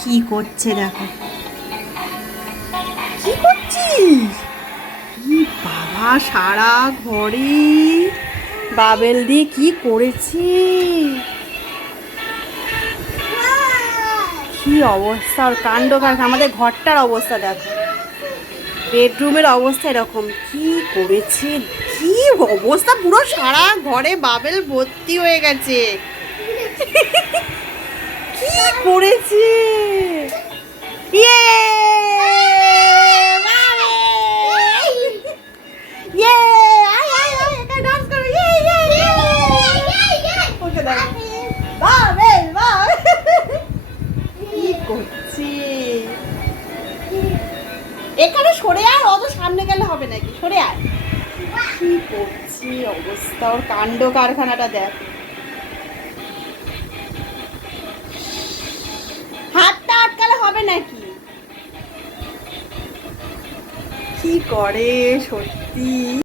কি করছে দেখো, কি করছিস? কি বাবা, সারা ঘরে বাবেল দিয়ে কি করেছে! কি অবস্থা, ওর কাণ্ড কারখানা। আমাদের ঘরটার অবস্থা দেখো, বেডরুমের অবস্থা এরকম। কি করেছে, কি অবস্থা! পুরো সারা ঘরে বাবেল ভর্তি হয়ে গেছে। কি করেছে! ইয়ে বাবেল! ইয়ে আয় আয় আয়, একা ডান্স করো। ইয়ে ইয়ে ইয়ে! ওকে দাও। বাবেল বাবেল কি করছে! এখানে সরে আয়, অত সামনে গেলে হবে নাকি, সরে আয়। কি করছে অবস্থা, ওর কাণ্ড কারখানাটা দেখ। হাতটা আটকালে হবে নাকি! কি করে সত্যি!